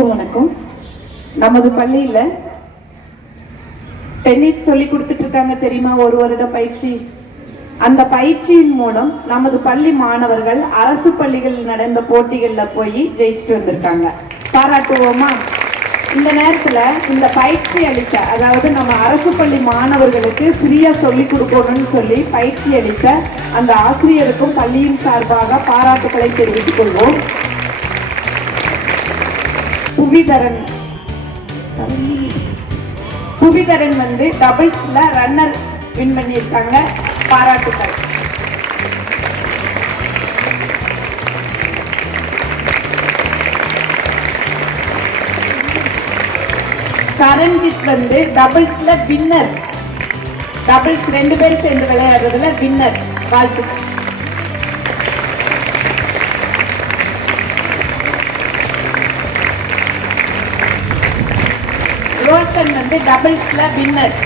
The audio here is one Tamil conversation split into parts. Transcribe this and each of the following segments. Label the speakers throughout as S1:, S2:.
S1: அனைவருக்கும் வணக்கம். நமது பள்ளியில டென்னிஸ் சொல்லி கொடுத்துட்டு இருக்காங்க தெரியுமா? ஒரு வருட பயிற்சி. அந்த பயிற்சியின் மூலம் நமது பள்ளி மாணவர்கள் அரசு பள்ளிகளில் நடந்த போட்டிகள்ல போய் ஜெயிச்சுட்டு வந்திருக்காங்க. பாராட்டுவோமா? இந்த நேரத்துல இந்த பயிற்சி அளித்த அதாவது நம்ம அரசு பள்ளி மாணவர்களுக்கு ஃப்ரீயா சொல்லி கொடுக்கணும்னு சொல்லி பயிற்சி அளித்த அந்த ஆசிரியருக்கும் பள்ளியின் சார்பாக பாராட்டுக்களை தெரிவித்துக் கொள்வோம். புவிதரன். புவிதரன் வந்து டபுள்ஸ்ல ரன்னர் வின் பண்ணியிருக்காங்க. பாராட்டுக்கள். சரண்ஜித் வந்து டபுள்ஸ்ல வின்னர் டபுள்ஸ் ரெண்டு பேரும் சேர்ந்து விளையாடுறதுல வின்னர் வாழ்த்துக்கள். ரோஷன் வந்து டபுள்ஸ்ல வின்னர்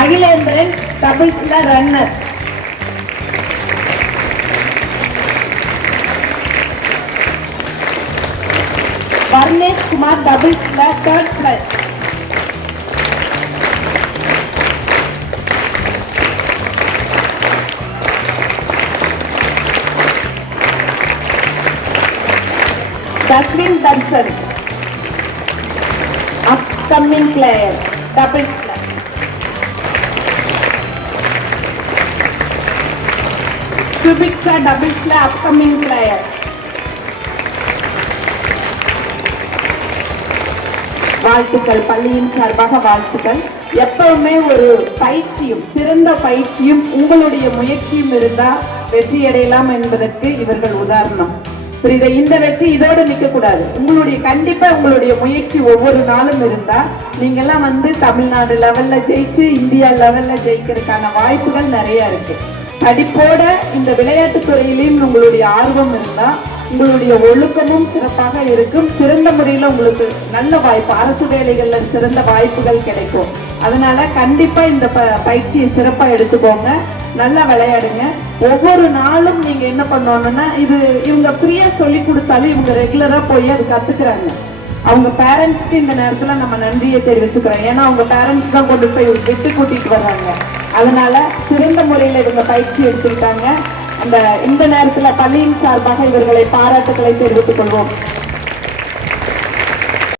S1: அகிலேந்திரன் டபுள்ஸ்ல runner Varnesh Kumar டபுள்ஸ்ல third plus Dustin Dunson, upcoming player, double plus. Subiksa upcoming sla upcoming player. வாழ்த்துக்கள் பள்ளியின் சார்பாக வாழ்த்துக்கள் எப்பவுமே ஒரு பயிற்சியும் சிறந்த பயிற்சியும் உங்களுடைய முயற்சியும் இருந்தா வெற்றி அடையலாம் என்பதற்கு இவர்கள் உதாரணம் புரியுதா இந்த வெற்றி இதோட நிக்க கூடாது உங்களுடைய கண்டிப்பா உங்களுடைய முயற்சி ஒவ்வொரு நாளும் இருந்தா நீங்க எல்லாம் வந்து தமிழ்நாடு லெவல்ல ஜெயிச்சு இந்தியா லெவல்ல ஜெயிக்கிறதுக்கான வாய்ப்புகள் நிறைய இருக்கு. படிப்போட இந்த விளையாட்டு துறையிலையும் உங்களுடைய ஆர்வம் இருந்தா உங்களுடைய ஒழுக்கமும் சிறப்பாக இருக்கும். சிறந்த முறையில் உங்களுக்கு நல்ல வாய்ப்பு அரசு வேலைகளில் சிறந்த வாய்ப்புகள் கிடைக்கும். அதனால கண்டிப்பா இந்த ப- பயிற்சியை சிறப்பாக எடுத்துக்கோங்க. நல்லா விளையாடுங்க. ஒவ்வொரு நாளும் நீங்க என்ன பண்ணணும்னா இது இவங்க ஃப்ரீயா சொல்லி கொடுத்தாலும் இவங்க ரெகுலரா போய் அது கத்துக்கிறாங்க. அவங்க பேரண்ட்ஸ்க்கு இந்த நேரத்துல நம்ம நன்றியை தெரிவிச்சுக்கிறோம். ஏன்னா அவங்க பேரண்ட்ஸ் தான் கொண்டு போய் விட்டு கூட்டிட்டு வர்றாங்க. அதனால சிறந்த முறையில் இவங்க பயிற்சி எடுத்துக்கிட்டாங்க. அந்த இந்த நேரத்துல பள்ளியின் சார்பாக இவர்களை பாராட்டுக்களை தெரிவித்துக் கொள்வோம்.